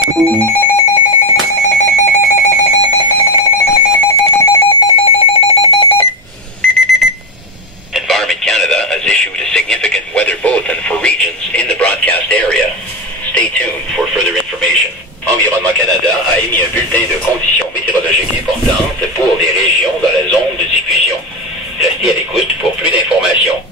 Environment Canada has issued a significant weather bulletin for regions in the broadcast area. Stay tuned for further information. Environnement Canada a émis un bulletin de conditions météorologiques importantes pour les régions dans la zone de diffusion. Restez à l'écoute pour plus d'informations.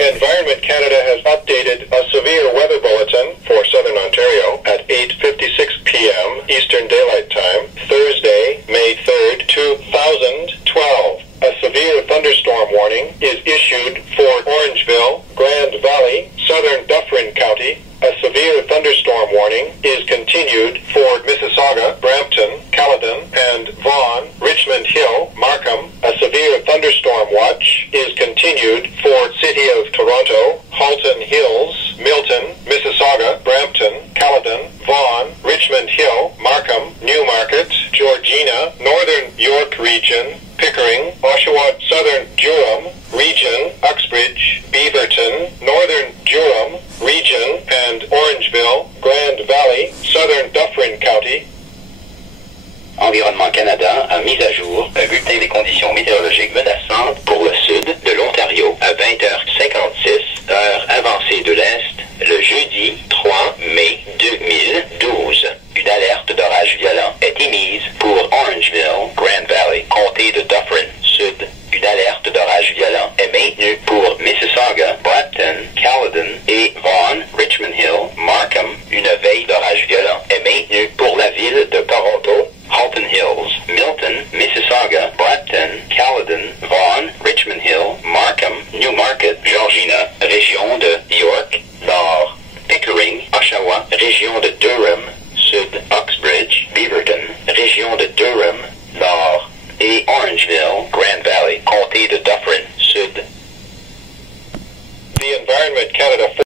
Environment Canada has updated a severe weather bulletin for Southern Ontario at 8:56 p.m. Eastern Daylight Time, Thursday, May 3rd, 2012. A severe thunderstorm warning is issued for Orangeville, Grand Valley, Southern Dufferin County. A severe thunderstorm warning is continued for Mississauga, Brampton, Caledon, and Vaughan, Richmond Hill, Markham. A severe thunderstorm watch is continued for City of Toronto, Halton Hills, Milton, Mississauga, Brampton, Caledon, Vaughan, Richmond Hill, Markham, Newmarket, Georgina, Northern York Region, Pickering, Oshawa, Southern Durham Region, Uxbridge, Beaverton, Northern Durham Region, and Orangeville, Grand Valley, Southern Dufferin County. Environnement Canada a mis à jour un bulletin des conditions météorologiques